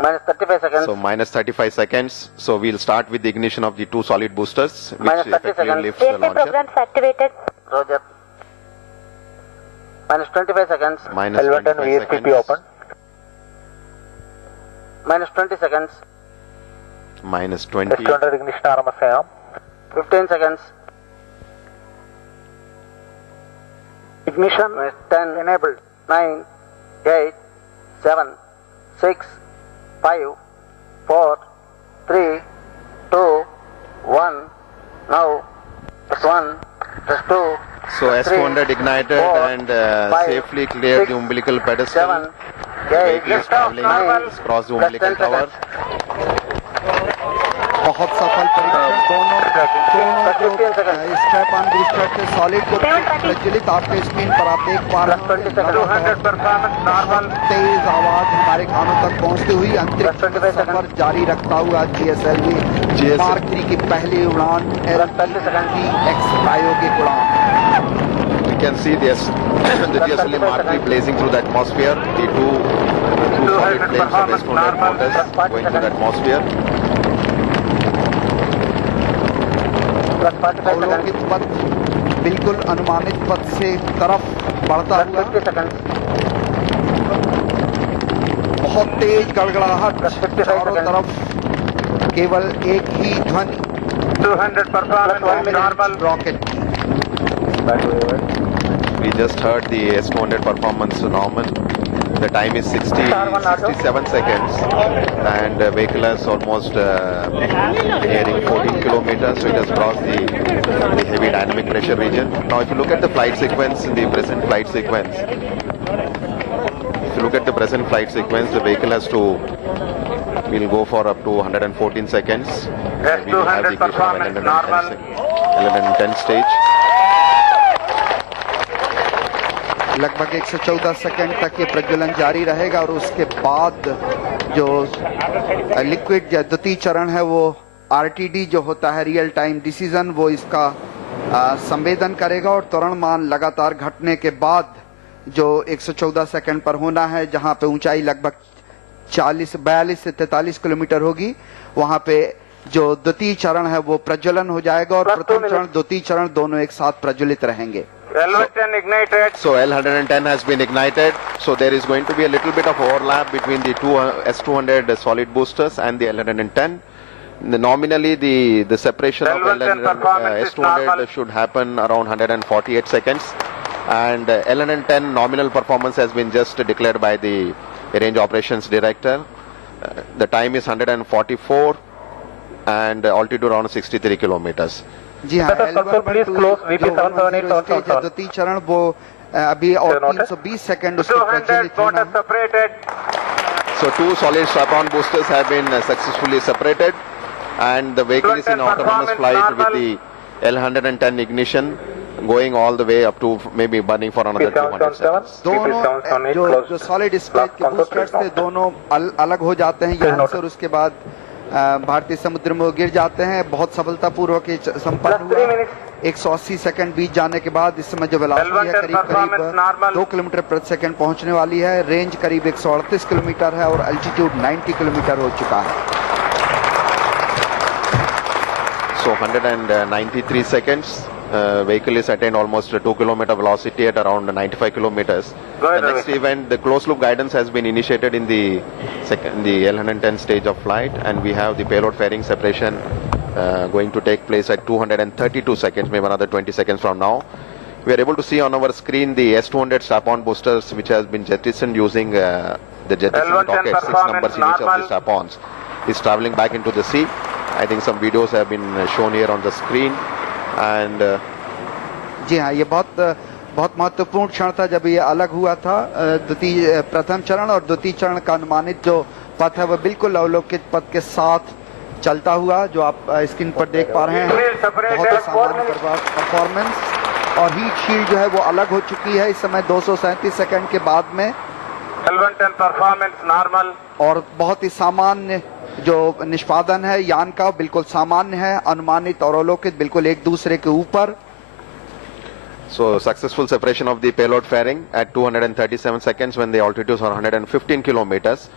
Minus 35 seconds. So minus 35 seconds. So we'll start with the ignition of the two solid boosters, which Minus 30 effectively seconds. lifts the Safety launcher. programs activated. Roger. Minus 25 seconds. Minus L1 and 25 VSPP seconds. open. Minus 20 seconds. Minus 20. S200 ignition RMS AM. 15 seconds. Ignition. Minus 10. Enabled. 9, 8, 7, 6, 5, 4, 3, 2, 1. Now, S1, S2. So S200 ignited 4, and 5, safely cleared 6, the umbilical 7, pedestal. 8, Vehicle is traveling across the umbilical tower. बहुत सफल परीक्षण दोनों जो strap on booster के solid को प्रज्वलित आपके screen पर आप देख पा रहे हैं। तेज आवाज हमारे कानों तक पहुंचती हुई अंतरिक्ष में सफर जारी रखता हुआ GSLV मार्क 3 की पहली उड़ान की एक्स प्रायोगिक उड़ान। You can see this, the GSLV Mark III blazing through the atmosphere. The two solid flames of S200 motors going through the atmosphere. अवलोकित पथ बिल्कुल अनुमानित पथ से तरफ बढ़ता हुआ। बहुत तेज गड़गड़ाहट चारों तरफ, केवल एक ही ध्वनि 200 performance normal. Rocket. We just heard the S200 performance normal. The time is 67 seconds and the vehicle has almost nearing 14 kilometers, so it has crossed the heavy dynamic pressure region. Now if you look at the flight sequence, in the present flight sequence, the vehicle has to, we'll go for up to 114 seconds. We will have the ignition of 1110 stage. लगभग 114 second तक ये प्रज्वलन जारी रहेगा और उसके बाद जो लिक्विड द्वितीय चरण है वो RTD जो होता है रियल टाइम डिसीजन, वो इसका संवेदन करेगा और त्वरण मान लगातार घटने के बाद जो 114 सेकंड पर होना है, जहां पे ऊंचाई लगभग 42 से 43 किलोमीटर होगी, वहां पे जो द्वितीय चरण है वो प्रज्वलन हो जाएगा और प्रथम चरण द्वितीय चरण दोनों एक साथ प्रज्वलित रहेंगे। L110 ignited. So L110 has been ignited. So there is going to be a little bit of overlap between the two S200 solid boosters and the L110. Nominally, the separation of S200 should happen around 148 seconds, and L110 nominal performance has been just declared by the range operations director. The time is 144 and altitude around 63 kilometers. जी हाँ, द्वितीय चरण वो अभी और 320 second उसको प्रज्वलित होना है। So two solid strap-on boosters have been successfully separated, and the vehicle is in autonomous flight with the L110 ignition going all the way up to maybe burning for another 200 seconds. दोनों जो solid stage के boosters थे दोनों अलग हो जाते हैं यहाँ से और उसके बाद भारतीय समुद्र में गिर जाते हैं। बहुत सफलतापूर्वक संपन्न हुआ। 180 सेकंड बीत जाने के बाद इस समय जो वेलोसिटी है करीब 2 किलोमीटर प्रति सेकंड पहुंचने वाली है। रेंज करीब 138 किलोमीटर है और अल्टीट्यूड 90 किलोमीटर हो चुका है। So 193 seconds. Vehicle is attained almost 2 kilometer velocity at around 95 kilometers. The next event, the closed loop guidance has been initiated in the L110 stage of flight, and we have the payload fairing separation going to take place at 232 seconds, maybe another 20 seconds from now. We are able to see on our screen the S200 strap-on boosters, which has been jettisoned using the jettison rocket, 6 numbers in each of the strap-ons, is traveling back into the sea. I think some videos have been shown here on the screen. And जी हाँ, ये बहुत महत्वपूर्ण क्षण था जब ये अलग हुआ था। प्रथम चरण और द्वितीय चरण का अनुमानित जो पथ है वो बिल्कुल अवलोकित पथ के साथ चलता हुआ, जो आप स्क्रीन पर देख पा रहे हैं। बहुत ही सामान्य परफॉर्मेंस और हीट शील्ड जो है वो अलग हो चुकी है इस समय 237 सेकंड के बाद में। L110 परफॉर्मेंस नॉर्मल और बहुत ही सामान्य जो निष्पादन है यान का बिल्कुल सामान्य है, अनुमानित और अवलोकित बिल्कुल एक दूसरे के ऊपर। So successful separation of the payload fairing at 237 seconds when the altitudes are 115 kilometers.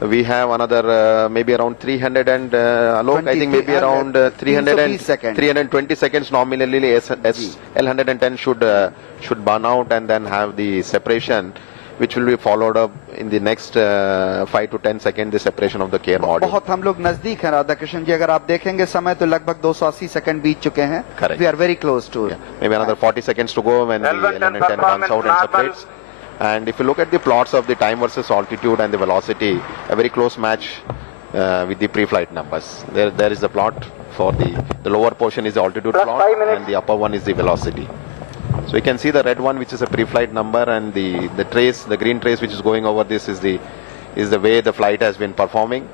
We have another maybe around 300 and Alok, I think maybe around 300 and 320 seconds nominally L110 should burn out and then have the separation, which will be followed up in the next 5 to 10 seconds, the separation of the care module. बहुत हम लोग नजदीक हैं राधा कृष्ण जी, अगर आप देखेंगे समय तो लगभग 280 सेकंड बीत चुके हैं. Correct. We are very close to it. Maybe another 40 seconds to go when the L110 runs out and separates. And if you look at the plots of the time versus altitude and the velocity, a very close match with the pre-flight numbers. There is the plot for the lower portion is the altitude Plus plot 5 minutes. and the upper one is the velocity. So you can see the red one, which is a pre-flight number, and the trace, the green trace which is going over this is the way the flight has been performing.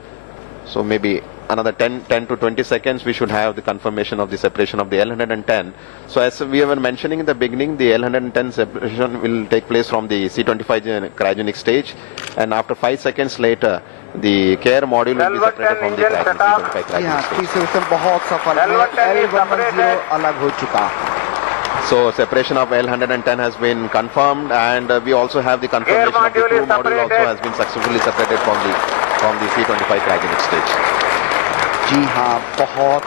So maybe another 10 to 20 seconds we should have the confirmation of the separation of the L110. So as we were mentioning in the beginning, the L110 separation will take place from the C25 cryogenic stage, and after 5 seconds later the care module will be separated from the C25 जी हाँ, cryogenic stage. तीसरे system बहुत सफल है. L110 अलग हो चुका. So separation of L110 has been confirmed, and we also have the confirmation of the crew module also has been successfully separated from the C25 cryogenic stage. जी हाँ, बहुत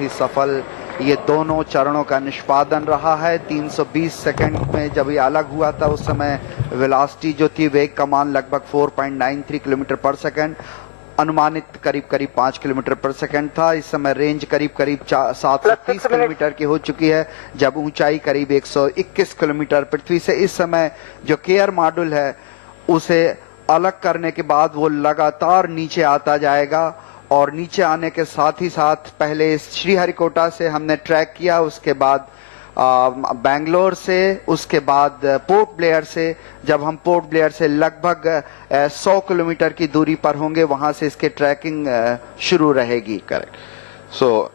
ही सफल ये दोनों चरणों का निष्पादन रहा है. 320 सेकंड में जब ये अलग हुआ था उस समय वेलोसिटी जो थी, वेग कमान लगभग 4.93 किलोमीटर पर सेकंड, अनुमानित करीब 5 किलोमीटर पर सेकंड था. इस समय रेंज करीब 730 किलोमीटर की हो चुकी है, जब ऊंचाई करीब 121 किलोमीटर पृथ्वी से. इस समय जो केयर मॉड्यूल है उसे अलग करने के बाद वो लगातार नीचे आता जाएगा, और नीचे आने के साथ ही साथ पहले श्रीहरिकोटा से हमने ट्रैक किया, उसके बाद बैंगलोर से, उसके बाद पोर्ट ब्लेयर से. जब हम पोर्ट ब्लेयर से लगभग 100 किलोमीटर की दूरी पर होंगे, वहां से इसके ट्रैकिंग शुरू रहेगी. Correct. So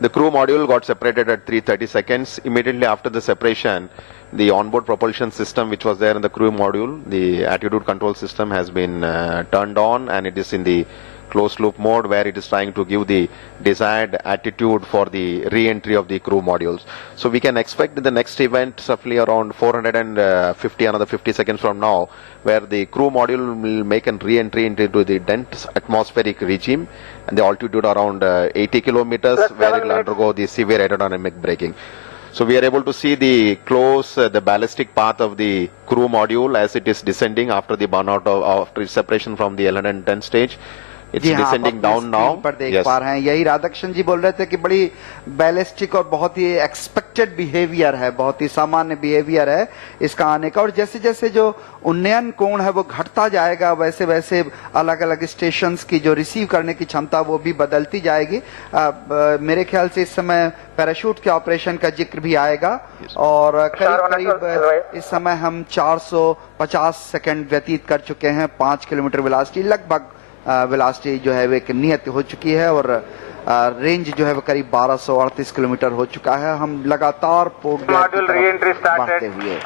the crew module got separated at 3:30 seconds. Immediately after the separation, the onboard propulsion system which was there in the crew module, the attitude control system has been turned on, and it is in the closed loop mode where it is trying to give the desired attitude for the re-entry of the crew modules. So we can expect the next event roughly around 450, another 50 seconds from now, where the crew module will make a re-entry into the dense atmospheric regime and the altitude around 80 kilometers, where it will undergo the severe aerodynamic braking. So we are able to see the the ballistic path of the crew module as it is descending after the burnout after its separation from the L110 stage. It's जी हाँ, descending down now. पर देख Yes. पा रहे हैं, यही राधाकृष्ण जी बोल रहे थे कि बड़ी बैलिस्टिक और बहुत ही एक्सपेक्टेड बिहेवियर है, बहुत ही सामान्य बिहेवियर है इसका आने का. और जैसे जैसे जो उन्नयन कोण है वो घटता जाएगा, वैसे वैसे अलग अलग स्टेशंस की जो रिसीव करने की क्षमता वो भी बदलती जाएगी. मेरे ख्याल से इस समय पैराशूट के ऑपरेशन का जिक्र भी आएगा, और करीब इस समय हम 450 सेकंड व्यतीत कर चुके हैं. 5 किलोमीटर वेलोसिटी लगभग वेलोसिटी जो है वो एक नियत हो चुकी है, और रेंज जो है वो करीब 1238 किलोमीटर हो चुका है. हम लगातार पोर्ट बढ़ते हुए.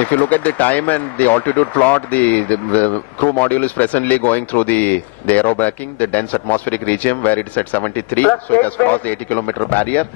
If you look at the time and the altitude plot, the crew module is presently going through the aero braking, the dense atmospheric regime, where it is at 73, so it has crossed the 80-kilometer barrier,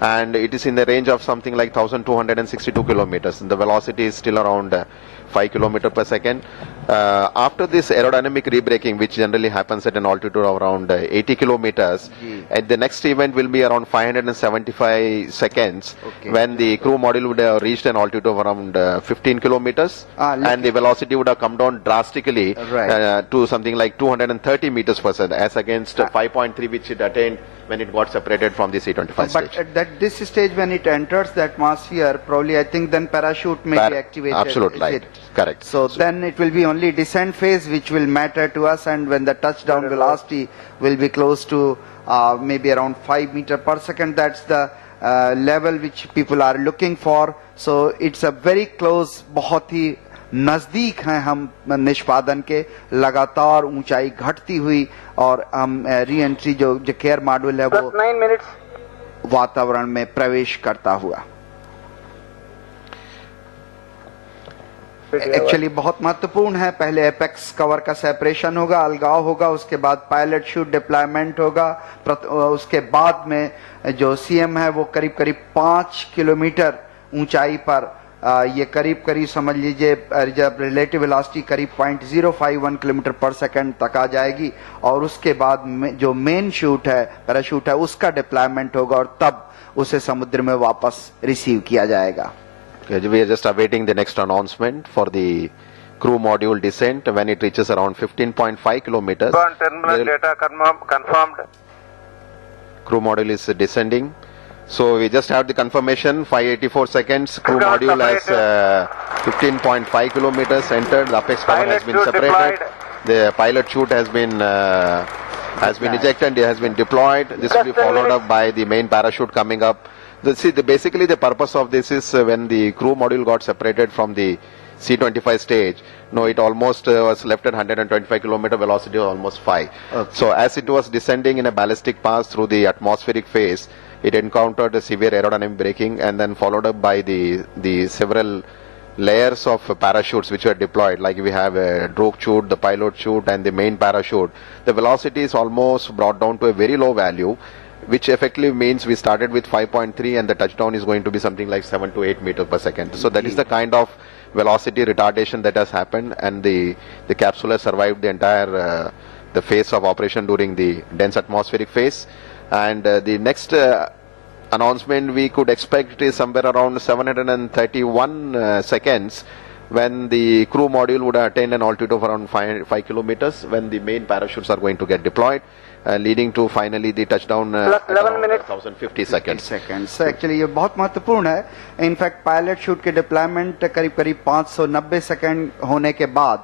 and it is in the range of something like 1262 kilometers. The velocity is still around 5 kilometers per second. After this aerodynamic rebraking, which generally happens at an altitude of around 80 kilometers, and the next event will be around 575 seconds, when the crew module would have reached an altitude of around 15 kilometers, and the velocity would have come down drastically to something like 230 meters per second, as against 5.3 which it attained when it got separated from the C25 stage. But at this stage, when it enters the atmosphere, probably I think then parachute may be activated. Absolutely right. Correct. So then it will be only descent phase which will matter to us, and when the touchdown velocity will be close to maybe around 5 meters per second, that's the level which people are looking for. So it's a very close, बहुत ही नजदीक हैं हम निष्पादन के, लगातार ऊंचाई घटती हुई, और हम री एंट्री जो केयर मॉड्यूल है वो 9 minutes. वातावरण में प्रवेश करता हुआ. एक्चुअली बहुत महत्वपूर्ण है. पहले एपेक्स कवर का सेपरेशन होगा, अलगाव होगा, उसके बाद पायलट शूट डिप्लॉयमेंट होगा, उसके बाद में जो सीएम है वो करीब 5 किलोमीटर ऊंचाई पर ये करीब करीब समझ लीजिए जब रिलेटिव वेलोसिटी करीब 0.051 किलोमीटर पर सेकंड तक आ जाएगी और उसके बाद जो मेन शूट है पैराशूट है उसका डिप्लॉयमेंट होगा और तब उसे समुद्र में वापस रिसीव किया जाएगा। We are just awaiting the next announcement for the crew module descent when it reaches around 15.5 kilometers. Burn terminal data confirmed. Crew module is descending. So we just have the confirmation, 584 seconds. Crew Ground module has separated. 15.5 kilometers entered. The apex cover has Pilot been chute separated. deployed. The pilot chute has been ejected. It has been deployed. This will be followed up by the main parachute coming up. Basically the purpose of this is when the crew module got separated from the C-25 stage, it almost was left at 125 kilometer velocity, almost 5. Okay. So as it was descending in a ballistic path through the atmospheric phase, it encountered a severe aerodynamic braking and then followed up by the several layers of parachutes which were deployed, like we have a drogue chute, the pilot chute and the main parachute. The velocity is almost brought down to a very low value, which effectively means we started with 5.3 and the touchdown is going to be something like 7 to 8 meters per second. So that is the kind of velocity retardation that has happened, and the capsule has survived the entire the phase of operation during the dense atmospheric phase. And the next announcement we could expect is somewhere around 731 seconds, when the crew module would attain an altitude of around 5 kilometers, when the main parachutes are going to get deployed, leading to finally the touchdown at 11 minutes. 1050 seconds. Actually ये बहुत महत्वपूर्ण है। In fact pilot shoot के deployment करीब करीब 590 second होने के बाद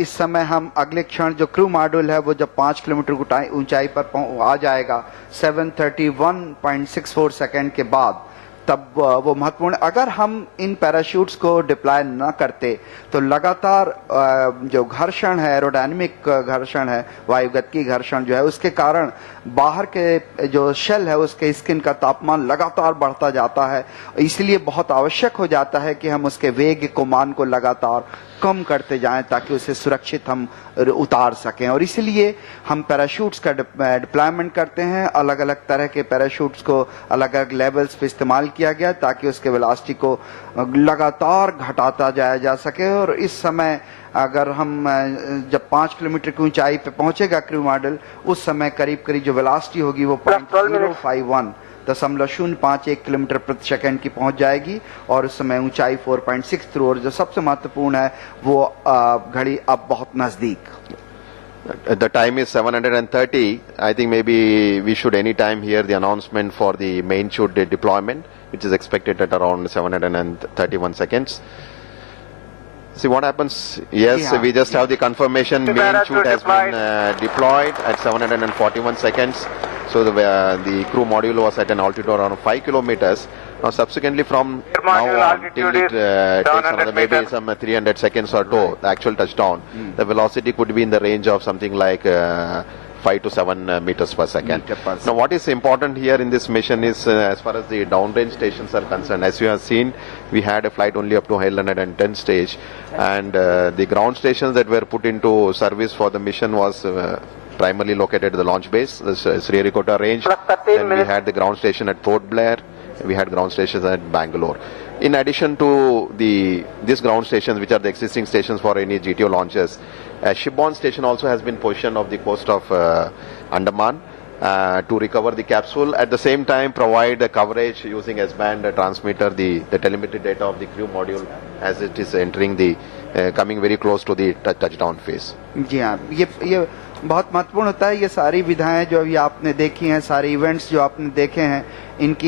इस समय हम अगले क्षण जो क्रू मॉड्यूल है वो जब 5 किलोमीटर ऊंचाई पर आ जाएगा 731.64 सेकंड के बाद, तब वो महत्वपूर्ण। अगर हम इन पैराशूट्स को डिप्लॉय न करते तो लगातार जो घर्षण है, एरोडायनेमिक घर्षण है, वायुगतिकी घर्षण जो है, उसके कारण बाहर के जो शेल है उसके स्किन का तापमान लगातार बढ़ता जाता है। इसलिए बहुत आवश्यक हो जाता है कि हम उसके वेग को मान को लगातार कम करते जाएं ताकि उसे सुरक्षित हम उतार सकें। और इसलिए हम पैराशूट्स का डिप्लॉयमेंट करते हैं। अलग अलग तरह के पैराशूट्स को अलग अलग लेवल्स पे इस्तेमाल किया गया ताकि उसके वेलोसिटी को लगातार घटाता जाया जा सके। और इस समय अगर हम जब 5 किलोमीटर की ऊंचाई पे पहुंचेगा क्रू मॉडल, उस समय करीब करीब जो वेलोसिटी होगी वो 0.051 किलोमीटर प्रति सेकंड की पहुंच जाएगी और उस समय ऊंचाई 4.6 थ्रू, और जो सबसे महत्वपूर्ण है वो घड़ी अब बहुत नजदीक। The time is 730. I think maybe we should any time hear the announcement for the main chute deployment, which is expected at around 731 seconds. See what happens. Yes, Yeah. we just have the confirmation. Main chute has been deployed at 741 seconds. So the crew module was at an altitude around 5 kilometers. Now subsequently from Air now module on till altitude it is takes 700 another maybe meters. some 300 seconds or so, the actual touchdown, the velocity could be in the range of something like 5 to 7 meters per second. Now what is important here in this mission is as far as the downrange stations are concerned, as you have seen, we had a flight only up to 110 stage, and the ground stations that were put into service for the mission was primarily located at the launch base, the Sriharikota range. Plus 13 Then we minutes. had the ground station at Port Blair. We had ground stations at Bangalore. In addition to these ground stations, which are the existing stations for any GTO launches, a shipborne station also has been positioned off the coast of Andaman to recover the capsule. At the same time, provide a coverage using S-band transmitter, the telemetry data of the crew module as it is entering the coming very close to the touchdown phase. जी हाँ, ये बहुत महत्वपूर्ण होता है। ये सारी विधाएं जो अभी आपने देखी हैं, सारे इवेंट्स जो आपने देखे हैं, इनकी